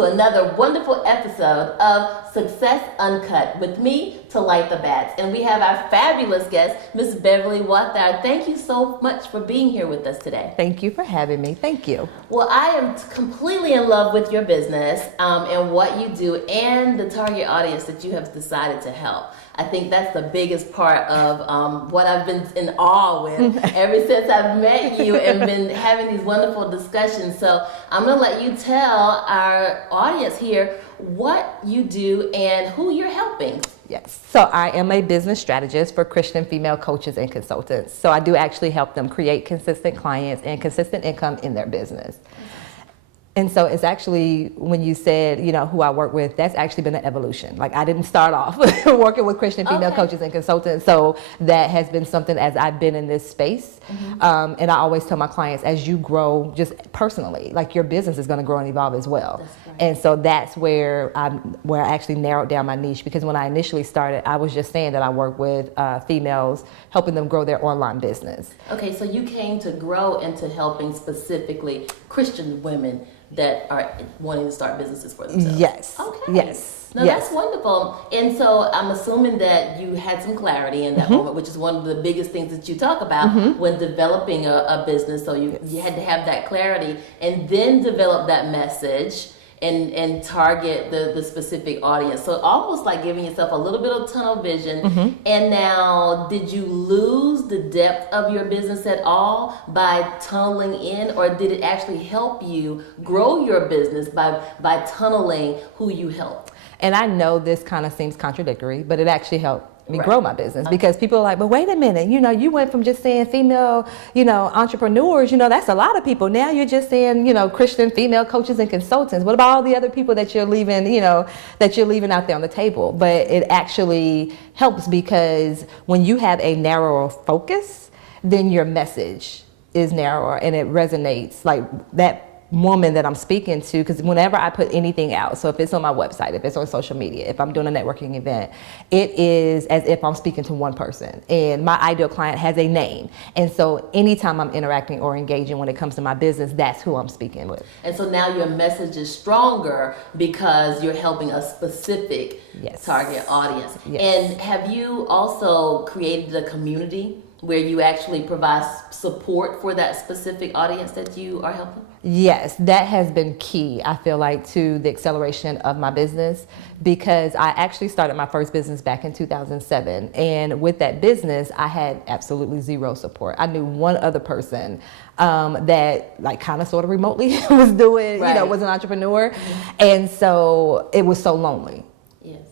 to another wonderful episode of Success Uncut with me, Talitha. And we have our fabulous guest, Miss Beverly Walthour. Thank you so much for being here with us today. Thank you for having me. Thank you. Well, I am completely in love with your business and what you do and the target audience that you have decided to help. I think that's the biggest part of what I've been in awe with ever since I've met you and been having these wonderful discussions. So I'm going to let you tell our audience here what you do and who you're helping. Yes. So I am a business strategist for Christian female coaches and consultants. So I do actually help them create consistent clients and consistent income in their business. And so it's actually, when you said, who I work with, that's actually been an evolution. Like, I didn't start off working with Christian female coaches and consultants. So that has been something as I've been in this space. And I always tell my clients, as you grow just personally, like your business is going to grow and evolve as well. Right. And so that's where I actually narrowed down my niche, because when I initially started, I was just saying that I work with females, helping them grow their online business. Okay, so you came to grow into helping specifically Christian women that are wanting to start businesses for themselves. Yes. Okay. Yes. No, yes. That's wonderful. And so I'm assuming that you had some clarity in that moment, which is one of the biggest things that you talk about when developing a business. So you had to have that clarity and then develop that message and target the specific audience. So almost like giving yourself a little bit of tunnel vision. And now, did you lose the depth of your business at all by tunneling in, or did it actually help you grow your business by tunneling who you help? And I know this kind of seems contradictory, but it actually helped me grow my business, because people are like, but wait a minute, you went from just saying female, entrepreneurs, that's a lot of people. Now you're just saying, Christian female coaches and consultants. What about all the other people that you're leaving, that you're leaving out there on the table? But it actually helps, because when you have a narrower focus, then your message is narrower and it resonates, like that woman that I'm speaking to, because whenever I put anything out, so if it's on my website, if it's on social media, if I'm doing a networking event, it is as if I'm speaking to one person, and my ideal client has a name. And so anytime I'm interacting or engaging when it comes to my business, that's who I'm speaking with. And so now your message is stronger because you're helping a specific target audience. And have you also created a community where you actually provide support for that specific audience that you are helping? Yes, that has been key, I feel like, to the acceleration of my business, because I actually started my first business back in 2007. And with that business, I had absolutely zero support. I knew one other person that like kind of sort of remotely was doing, was an entrepreneur. And so it was so lonely.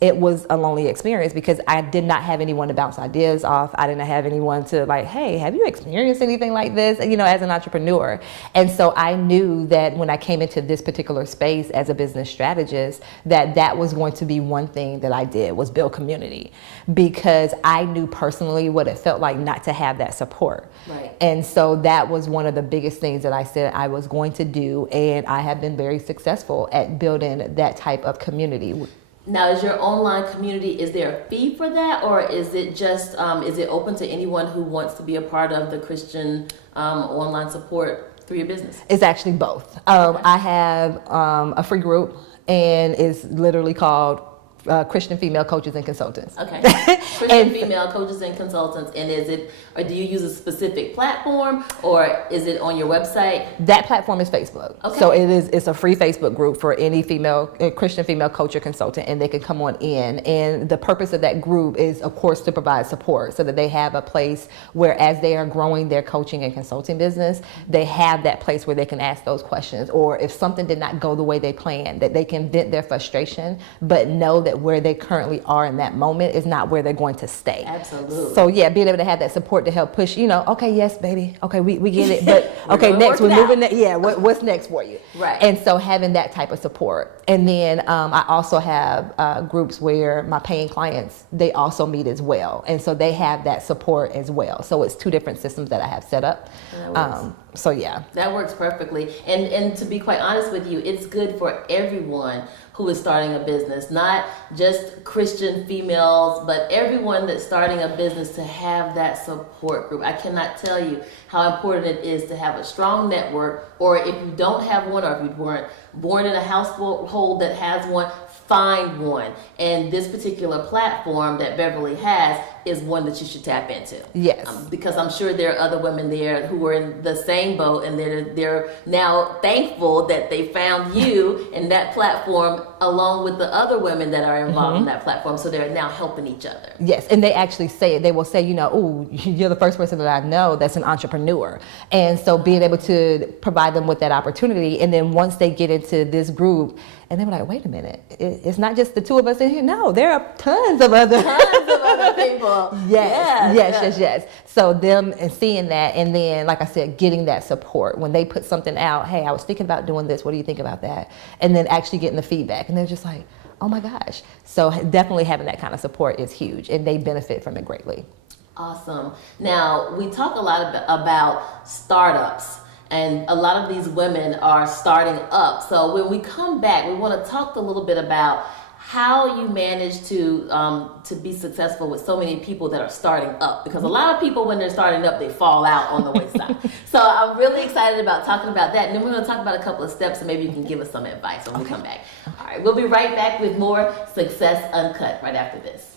It was a lonely experience, because I did not have anyone to bounce ideas off. I didn't have anyone to like, hey, have you experienced anything like this, as an entrepreneur? And so I knew that when I came into this particular space as a business strategist, that was going to be one thing that I did, was build community, because I knew personally what it felt like not to have that support. Right. And so that was one of the biggest things that I said I was going to do. And I have been very successful at building that type of community. Now, is your online community, is there a fee for that, or is it just, is it open to anyone who wants to be a part of the Christian online support through your business? It's actually both. I have a free group, and it's literally called Christian female coaches and consultants. Okay. Christian female coaches and consultants. And is it, or do you use a specific platform, or is it on your website? That platform is Facebook. Okay. So it's a free Facebook group for any Christian female coach or consultant, and they can come on in. And the purpose of that group is, of course, to provide support, so that they have a place where, as they are growing their coaching and consulting business, they have that place where they can ask those questions, or if something did not go the way they planned, that they can vent their frustration, but know that where they currently are in that moment is not where they're going to stay. Absolutely. So being able to have that support to help push, okay, yes, baby, okay, we get it, but okay, next we're moving. What's next for you? Right. And so having that type of support, and then I also have groups where my paying clients, they also meet as well, and so they have that support as well. So it's two different systems that I have set up. So yeah. That works perfectly. And to be quite honest with you, it's good for everyone who is starting a business, not just Christian females, but everyone that's starting a business to have that support group. I cannot tell you how important it is to have a strong network, or if you don't have one, or if you weren't born in a household that has one, find one. And this particular platform that Beverly has is one that you should tap into. Yes. Because I'm sure there are other women there who are in the same boat, and they're now thankful that they found you and that platform along with the other women that are involved in that platform. So they're now helping each other. Yes, and they actually say it. They will say, oh, you're the first person that I know that's an entrepreneur. And so being able to provide them with that opportunity, and then once they get into this group, and they were like, wait a minute, it's not just the two of us in here. No, there are tons of other people. Yes. So them and seeing that, and then, like I said, getting that support. When they put something out, hey, I was thinking about doing this. What do you think about that? And then actually getting the feedback. And they're just like, oh my gosh. So definitely having that kind of support is huge, and they benefit from it greatly. Awesome. Now, we talk a lot about startups. And a lot of these women are starting up. So when we come back, we want to talk a little bit about how you manage to be successful with so many people that are starting up. Because a lot of people, when they're starting up, they fall out on the wayside. So I'm really excited about talking about that. And then we're going to talk about a couple of steps, and maybe you can give us some advice when we come back. All right, we'll be right back with more Success Uncut right after this.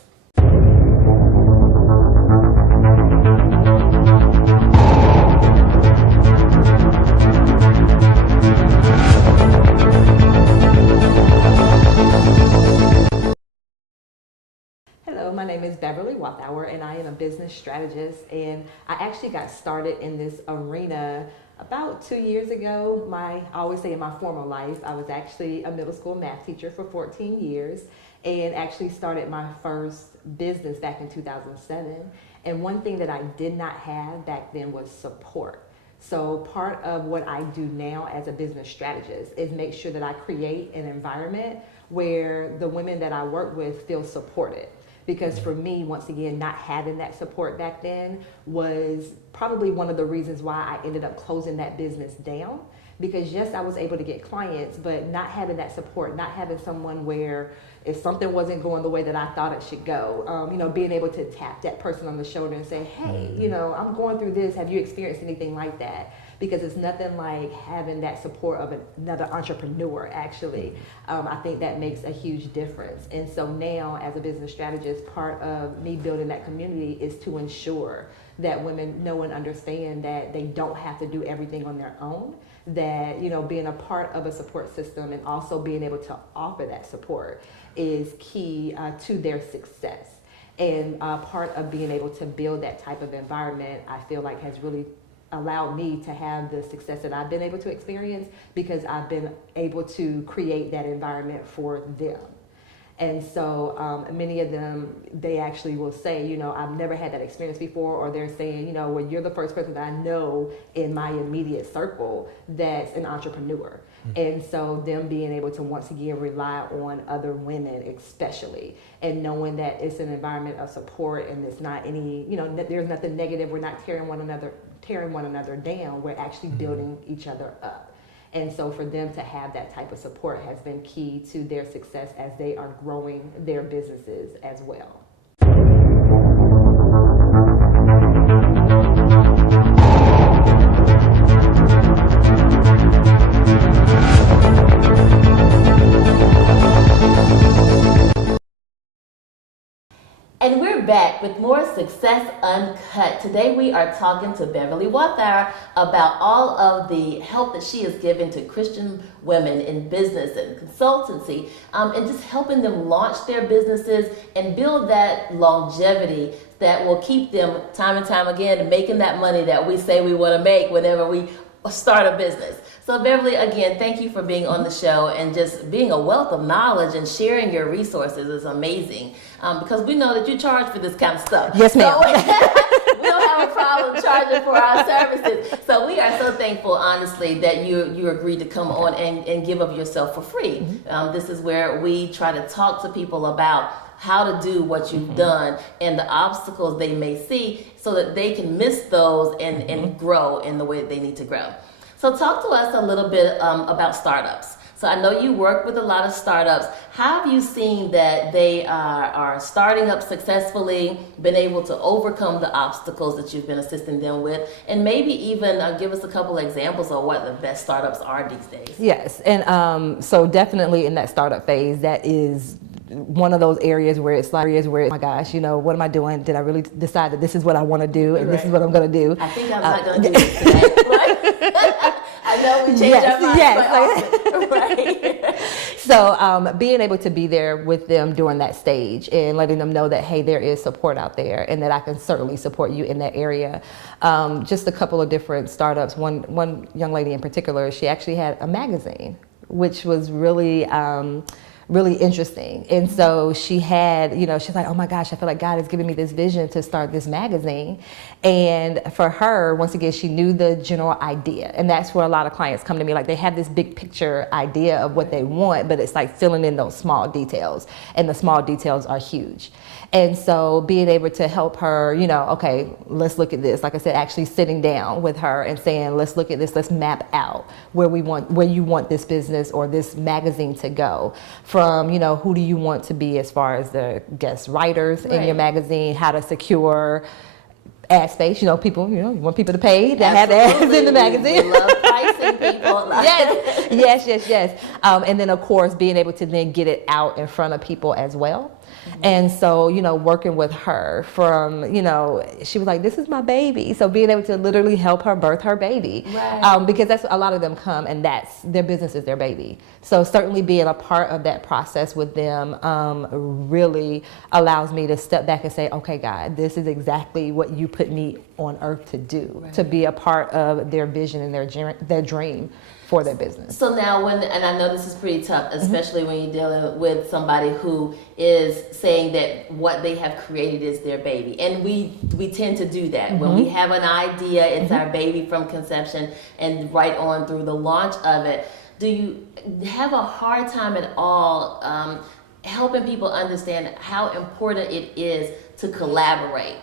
My name is Beverly Walthour, and I am a business strategist, and I actually got started in this arena about 2 years ago. I always say in my former life, I was actually a middle school math teacher for 14 years, and actually started my first business back in 2007. And one thing that I did not have back then was support. So part of what I do now as a business strategist is make sure that I create an environment where the women that I work with feel supported. Because for me, once again, not having that support back then was probably one of the reasons why I ended up closing that business down. Because yes, I was able to get clients, but not having that support, not having someone where if something wasn't going the way that I thought it should go, being able to tap that person on the shoulder and say, hey, I'm going through this. Have you experienced anything like that? Because it's nothing like having that support of another entrepreneur, actually. I think that makes a huge difference. And so now, as a business strategist, part of me building that community is to ensure that women know and understand that they don't have to do everything on their own, that, being a part of a support system and also being able to offer that support is key to their success. And part of being able to build that type of environment, I feel like has really allowed me to have the success that I've been able to experience, because I've been able to create that environment for them. And so many of them, they actually will say, I've never had that experience before, or they're saying, well, you're the first person that I know in my immediate circle that's an entrepreneur. And so them being able to once again rely on other women especially, and knowing that it's an environment of support, and it's not any, there's nothing negative. We're not tearing one another down. We're actually building each other up. And so for them to have that type of support has been key to their success as they are growing their businesses as well. And we're back with more Success Uncut. Today we are talking to Beverly Walthour about all of the help that she has given to Christian women in business and consultancy, and just helping them launch their businesses and build that longevity that will keep them time and time again making that money that we say we want to make whenever we start a business. So Beverly, again, thank you for being on the show and just being a wealth of knowledge and sharing your resources is amazing, because we know that you charge for this kind of stuff. Yes, ma'am. So we don't have a problem charging for our services. So we are so thankful, honestly, that you agreed to come on and give of yourself for free. This is where we try to talk to people about how to do what you've done and the obstacles they may see so that they can miss those and grow in the way that they need to grow. So talk to us a little bit about startups. So I know you work with a lot of startups. How have you seen that they are starting up successfully, been able to overcome the obstacles that you've been assisting them with, and maybe even give us a couple of examples of what the best startups are these days? Yes, and so definitely in that startup phase, that is one of those areas where it's like, oh my gosh, what am I doing? Did I really decide that this is what I want to do and this is what I'm going to do? I think I'm not going to do this today, right? I know we change our minds quite often, right? So being able to be there with them during that stage and letting them know that, hey, there is support out there and that I can certainly support you in that area. Just a couple of different startups. One young lady in particular, she actually had a magazine, which was really interesting. And so she had, she's like, oh my gosh, I feel like God is giving me this vision to start this magazine. And for her, once again, she knew the general idea. And that's where a lot of clients come to me, like they have this big picture idea of what they want, but it's like filling in those small details. And the small details are huge. And so being able to help her, okay, let's look at this. Like I said, actually sitting down with her and saying, let's look at this, let's map out where you want this business or this magazine to go. From, who do you want to be as far as the guest writers in your magazine, how to secure ad space, people, you want people to pay to have ads in the magazine. We love pricing people. Yes. And then of course being able to then get it out in front of people as well. And so, working with her from, she was like, this is my baby. So being able to literally help her birth her baby. Right. Because that's a lot of them come and that's their business is their baby. So certainly being a part of that process with them really allows me to step back and say, okay, God, this is exactly what you put me on earth to do, to be a part of their vision and their dream for their business. So now and I know this is pretty tough, especially when you're dealing with somebody who is saying that what they have created is their baby. And we tend to do that. When we have an idea, it's our baby from conception and right on through the launch of it. Do you have a hard time at all helping people understand how important it is to collaborate?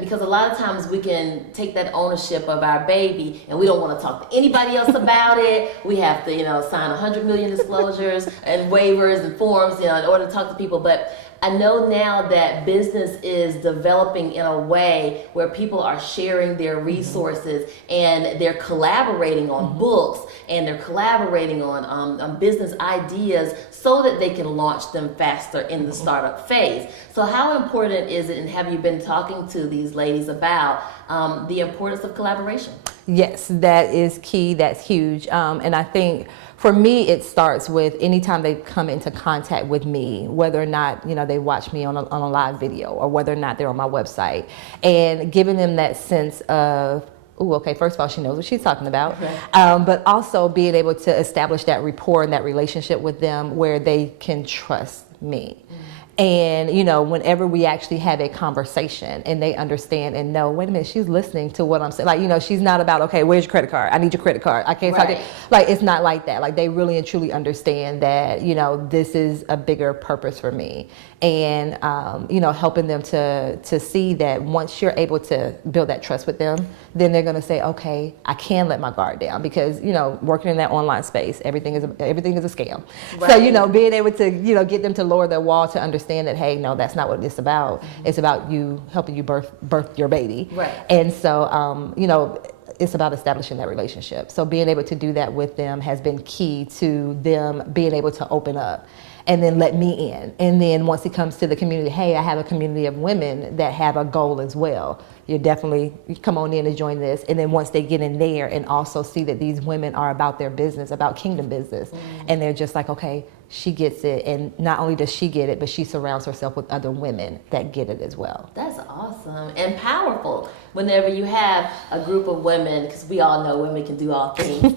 Because a lot of times we can take that ownership of our baby and we don't want to talk to anybody else about it. We have to, sign 100 million disclosures and waivers and forms, in order to talk to people. But I know now that business is developing in a way where people are sharing their resources and they're collaborating on books and they're collaborating on business ideas so that they can launch them faster in the startup phase. So how important is it, and have you been talking to these ladies about the importance of collaboration? Yes, that is key. That's huge. And I think for me, it starts with anytime they come into contact with me, whether or not, they watch me on a live video or whether or not they're on my website, and giving them that sense of, okay, first of all, she knows what she's talking about, but also being able to establish that rapport and that relationship with them where they can trust me. And, whenever we actually have a conversation and they understand and know, wait a minute, she's listening to what I'm saying. Like, she's not about, okay, where's your credit card? I need your credit card. I can't talk to you. Like, it's not like that. Like, they really and truly understand that, this is a bigger purpose for me. And, helping them to see that once you're able to build that trust with them, then they're going to say, okay, I can let my guard down because, working in that online space, everything is a scam. Right. So, being able to, get them to lower their wall to understand that, hey, no, that's not what it's about. It's about you helping you birth your baby. Right. And so, it's about establishing that relationship. So being able to do that with them has been key to them being able to open up and then let me in. And then once it comes to the community, hey, I have a community of women that have a goal as well. You come on in and join this. And then once they get in there and also see that these women are about their business, about kingdom business, and they're just like, okay, she gets it. And not only does she get it, but she surrounds herself with other women that get it as well. That's awesome and powerful. Whenever you have a group of women, because we all know women can do all things.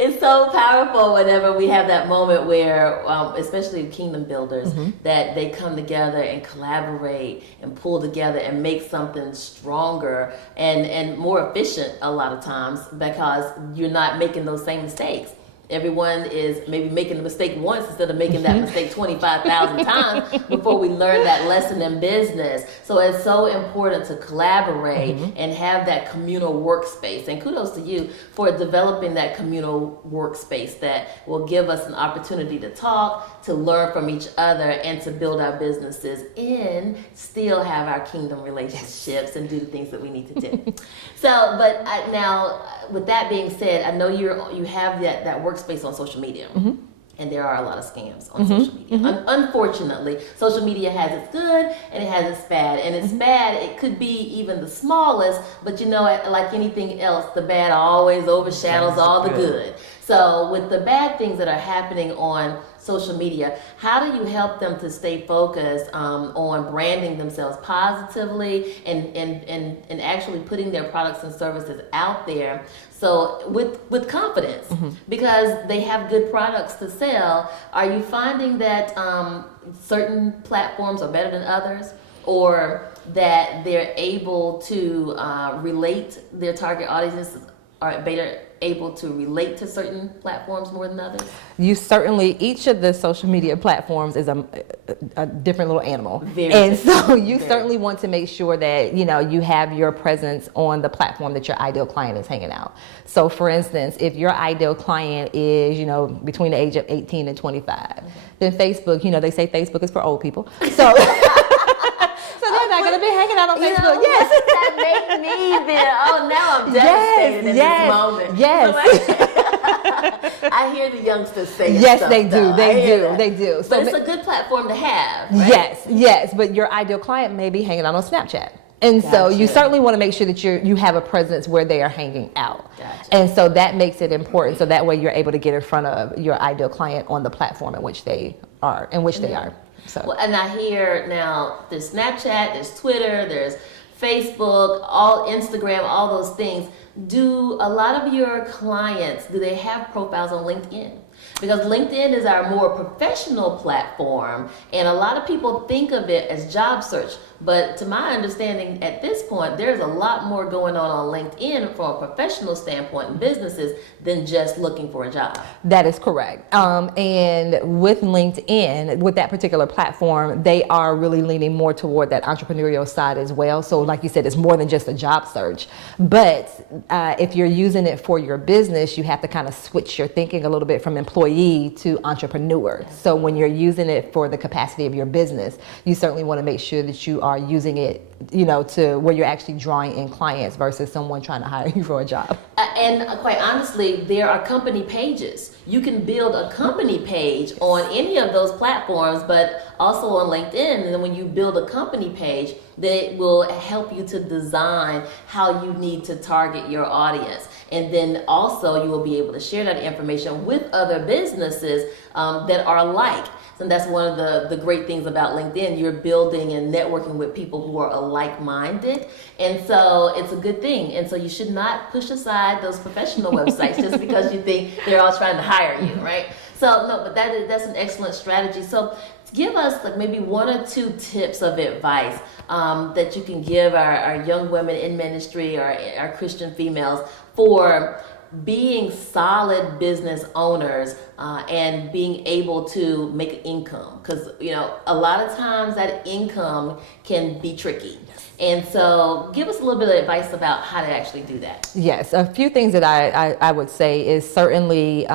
It's so powerful whenever we have that moment where, especially kingdom builders, that they come together and collaborate and pull together and make something stronger and more efficient a lot of times because you're not making those same mistakes. Everyone is maybe making the mistake once instead of making that mistake 25,000 times before we learn that lesson in business. So it's so important to collaborate and have that communal workspace. And kudos to you for developing that communal workspace that will give us an opportunity to talk, to learn from each other, and to build our businesses and still have our kingdom relationships and do the things that we need to do. So, but now, with that being said, I know you have that workspace on social media. And there are a lot of scams on social media. Unfortunately, social media has its good and it has its bad. And it's bad, it could be even the smallest, but you know, like anything else, the bad always overshadows all the good. So with the bad things that are happening on social media, how do you help them to stay focused on branding themselves positively and actually putting their products and services out there, so with confidence, because they have good products to sell? Are you finding that certain platforms are better than others, or that they're able to relate, their target audiences are better able to relate to certain platforms more than others? You certainly, each of the social media platforms is a different little animal. So you certainly want to make sure that, you know, you have your presence on the platform that your ideal client is hanging out. So for instance, if your ideal client is, you know, between the age of 18 and 25, then Facebook, you know, they say Facebook is for old people. So they're not going to be hanging out on Facebook. Know, yes. That made me feel, oh, now I'm devastated in this moment. I hear the youngsters say yes, stuff, they do. though. They do. So it's a good platform to have, right? Yes. But your ideal client may be hanging out on Snapchat. And so you certainly want to make sure that you have a presence where they are hanging out. And so that makes it important. So that way you're able to get in front of your ideal client on the platform in which they are. So. Well, and I hear now there's Snapchat, there's Twitter, there's Facebook, Instagram, all those things. Do a lot of your clients, do they have profiles on LinkedIn? Because LinkedIn is our more professional platform, and a lot of people think of it as job search. But to my understanding, at this point, there's a lot more going on LinkedIn from a professional standpoint in businesses than just looking for a job. That is correct. And with LinkedIn, with that particular platform, they are really leaning more toward that entrepreneurial side as well. So like you said, it's more than just a job search. But if you're using it for your business, you have to kind of switch your thinking a little bit from employee to entrepreneur. So when you're using it for the capacity of your business, you certainly want to make sure that you are using it, you know, to where you're actually drawing in clients versus someone trying to hire you for a job. And quite honestly, there are company pages. You can build a company page on any of those platforms, but also on LinkedIn. And then when you build a company page, that will help you to design how you need to target your audience. And then also you will be able to share that information with other businesses that are alike. And that's one of the great things about LinkedIn. You're building and networking with people who are like-minded. And so it's a good thing. And so you should not push aside those professional websites just because you think they're all trying to hire you, right? So no, but that's an excellent strategy. So give us like maybe 1 or 2 tips of advice that you can give our young women in ministry or our Christian females for being solid business owners and being able to make income, because you know a lot of times that income can be tricky. And so give us a little bit of advice about how to actually do that. Yes, a few things that I would say is certainly,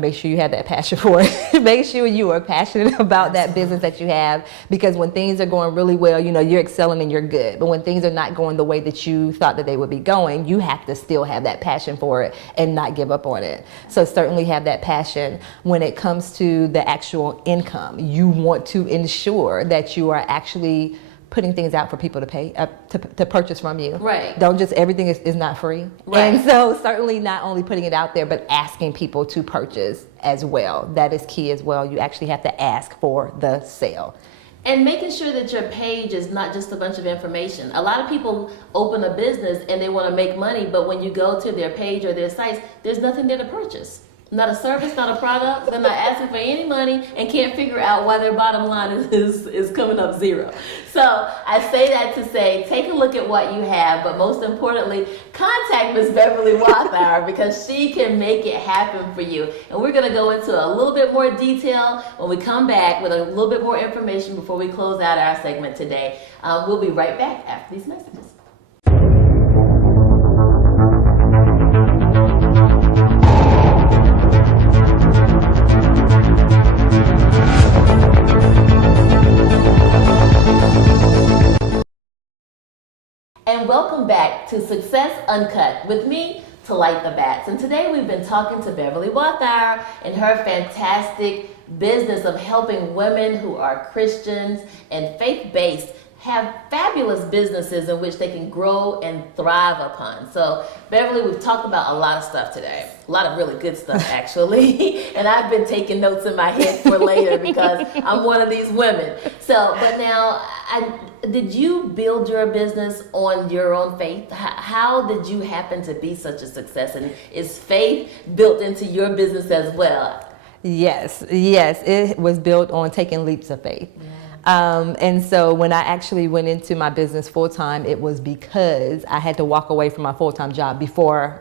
make sure you have that passion for it. Make sure you are passionate about that business that you have, because when things are going really well, you're excelling and you're good. But when things are not going the way that you thought that they would be going, you have to still have that passion for it and not give up on it. So certainly have that passion. When it comes to the actual income, you want to ensure that you are actually putting things out for people to pay, to purchase from you. Right. Don't just, everything is not free. Right. And so certainly not only putting it out there, but asking people to purchase as well. That is key as well. You actually have to ask for the sale. And making sure that your page is not just a bunch of information. A lot of people open a business and they want to make money, but when you go to their page or their sites, there's nothing there to purchase. not a service, not a product. They're not asking for any money and can't figure out why their bottom line is coming up zero. So I say that to say, take a look at what you have, but most importantly, contact Miss Beverly Walthour because she can make it happen for you. And we're going to go into a little bit more detail when we come back with a little bit more information before we close out our segment today. We'll be right back after these messages. And welcome back to Success Uncut with me, Talitha. And today we've been talking to Beverly Walthour and her fantastic business of helping women who are Christians and faith-based have fabulous businesses in which they can grow and thrive upon. So Beverly, we've talked about a lot of stuff today. A lot of really good stuff, actually. And I've been taking notes in my head for later because I'm one of these women. So, but now, did you build your business on your own faith? How did you happen to be such a success? And is faith built into your business as well? Yes, it was built on taking leaps of faith. Yeah. And so when I actually went into my business full time, it was because I had to walk away from my full-time job before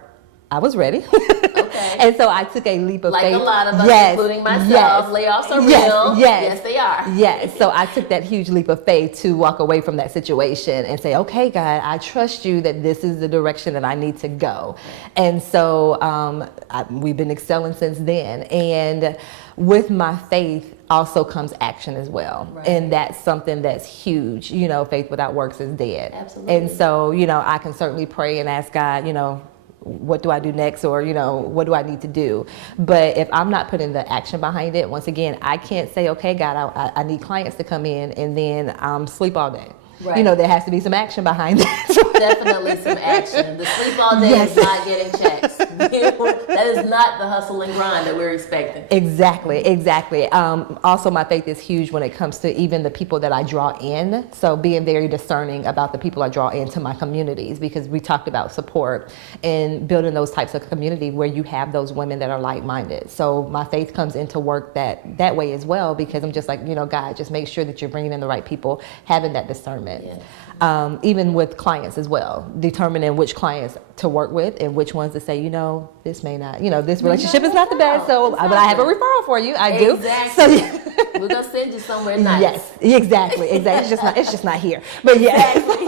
I was ready. Okay. And so I took a leap of faith. Like a lot of us, including myself, layoffs are real. Yes, they are. Yes, so I took that huge leap of faith to walk away from that situation and say, okay, God, I trust you that this is the direction that I need to go. And so we've been excelling since then. And with my faith also comes action as well. Right. And that's something that's huge. You know, faith without works is dead. Absolutely. And so, you know, I can certainly pray and ask God, you know, what do I do next, or, you know, what do I need to do? But if I'm not putting the action behind it, once again, I can't say, okay, God, I need clients to come in and then sleep all day. Right. You know, there has to be some action behind that. Definitely some action. The sleep all day is not getting checks. That is not the hustle and grind that we're expecting. Exactly. Also, my faith is huge when it comes to even the people that I draw in. So being very discerning about the people I draw into my communities, because we talked about support and building those types of community where you have those women that are like-minded. So my faith comes into work that way as well, because I'm just like, you know, God, just make sure that you're bringing in the right people, having that discernment. Yeah. Even with clients as well, determining which clients to work with and which ones to say, you know, this may not, you know, this relationship is not the best, so but I have a referral for you. I do. Exactly. So, we're gonna send you somewhere nice. Yes, exactly. It's just not here. But yeah. Exactly.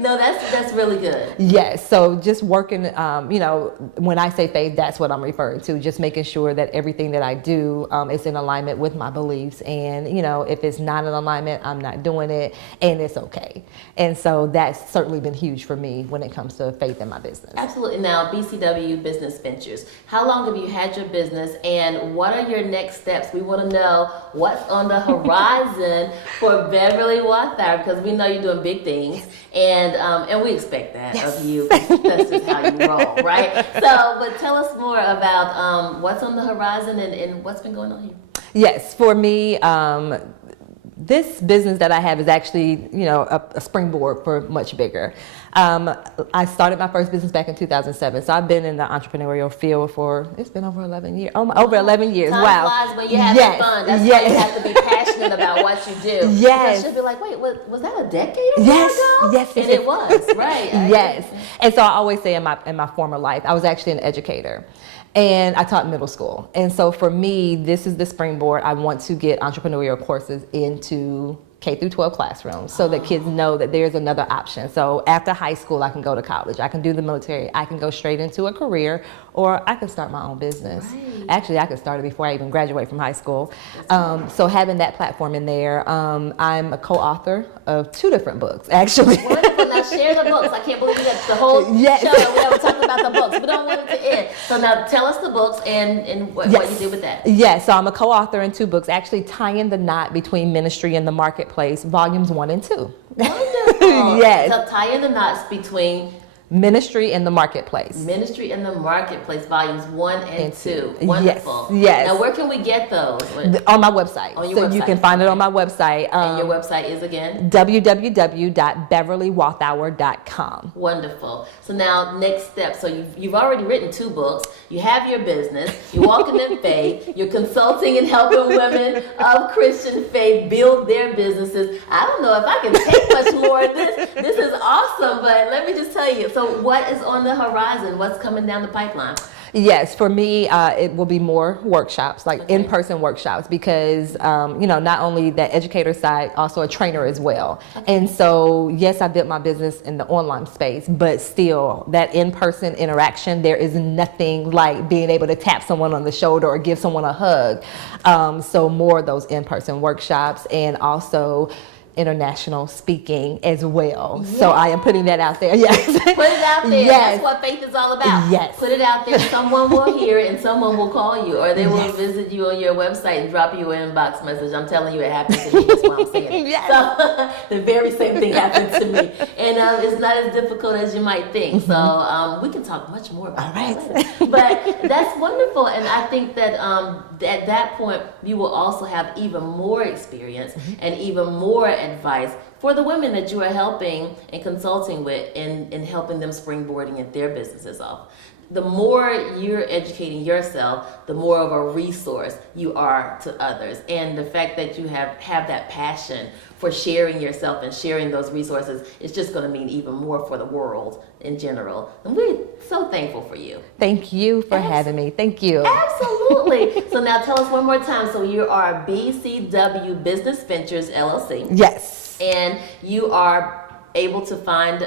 No, that's really good. Yes. So just working, you know, when I say faith, that's what I'm referring to. Just making sure that everything that I do is in alignment with my beliefs. And, you know, if it's not in alignment, I'm not doing it, and it's okay. And so that's certainly been huge for me when it comes to faith in my business. Absolutely. Now, BCW Business Ventures, how long have you had your business, and what are your next steps? We want to know what's on the horizon for Beverly Walthour, because we know you're doing big things, and we expect that of you. That's just how you roll, right? So, but tell us more about what's on the horizon and what's been going on here. Yes, for me, this business that I have is actually, you know, a springboard for much bigger. I started my first business back in 2007, so I've been in the entrepreneurial field for, it's been over 11 years. Over 11 years, Time wow. flies when you're having fun. That's why you have to be passionate about what you do. Yes. Because she'll be like, wait, was that a decade or so ago? Yes. And it was, right. Yes. And so I always say in my former life, I was actually an educator. And I taught middle school. And so for me, this is the springboard. I want to get entrepreneurial courses into K through 12 classrooms so that kids know that there's another option. So after high school, I can go to college. I can do the military. I can go straight into a career, or I can start my own business. Right. Actually, I could start it before I even graduate from high school. So having that platform in there, I'm a co-author of 2 different books, actually. Wonderful. Now share the books. I can't believe that the whole show we haven't talked about the books. We don't want it to end. So now tell us the books and what you did with that. Yes, so I'm a co-author in 2 books, actually tying the knot between ministry and the marketplace, volumes 1 and 2. Wonderful. Yes. So tying the knots between Ministry in the Marketplace. Ministry in the Marketplace, volumes 1 and 2. Wonderful. Yes. Now, where can we get those? On my website. On your website. So you can find it on my website. And your website is again? www.beverlywalthour.com. Wonderful. So now, next step. So you've already written 2 books. You have your business. You're walking in faith. You're consulting and helping women of Christian faith build their businesses. I don't know if I can take much more of this. This is awesome, but let me just tell you. So what is on the horizon? What's coming down the pipeline? Yes, for me, it will be more workshops, like in-person workshops, because, not only the educator side, also a trainer as well. And so, yes, I built my business in the online space, but still that in-person interaction, there is nothing like being able to tap someone on the shoulder or give someone a hug. So more of those in-person workshops, and also international speaking as well. Yes. So I am putting that out there. Yes. Put it out there. Yes. That's what faith is all about. Yes. Put it out there. Someone will hear it and someone will call you, or they will visit you on your website and drop you an inbox message. I'm telling you, it happened to me. That's why I'm saying it. Yes. So the very same thing happened to me. And it's not as difficult as you might think. So we can talk much more about that later. But that's wonderful. And I think that at that point, you will also have even more experience and even more advice for the women that you are helping and consulting with, and helping them springboarding in their businesses off. The more you're educating yourself, the more of a resource you are to others. And the fact that you have that passion for sharing yourself and sharing those resources is just going to mean even more for the world in general. And we're so thankful for you. Thank you for having me. Thank you. Absolutely. So now tell us one more time. So you are BCW Business Ventures LLC. Yes. And you are able to find,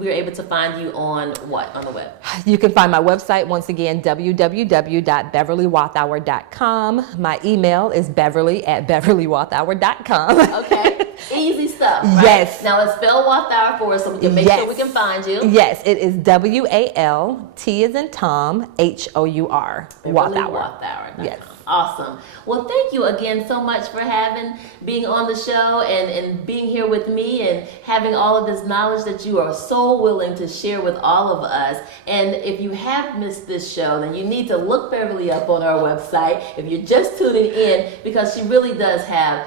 we're able to find you on what, on the web? You can find my website, once again, www.beverlywalthour.com. My email is beverly@beverlywalthour.com. Okay, easy stuff, right? Yes. Now let's spell Walthour for us so we can make sure we can find you. Yes, it is WALT as in Tom, HOUR. Walthour. Yes. Awesome. Well, thank you again so much for being on the show and being here with me and having all of this knowledge that you are so willing to share with all of us. And if you have missed this show, then you need to look Beverly up on our website if you're just tuning in, because she really does have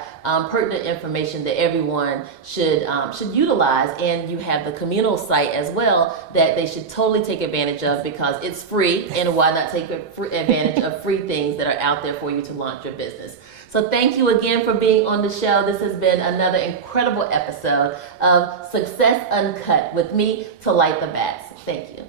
pertinent information that everyone should utilize. And you have the communal site as well that they should totally take advantage of, because it's free, and why not take advantage of free things that are out there for you to launch your business. So thank you again for being on the show. This has been another incredible episode of Success Uncut with me, Talitha. Thank you.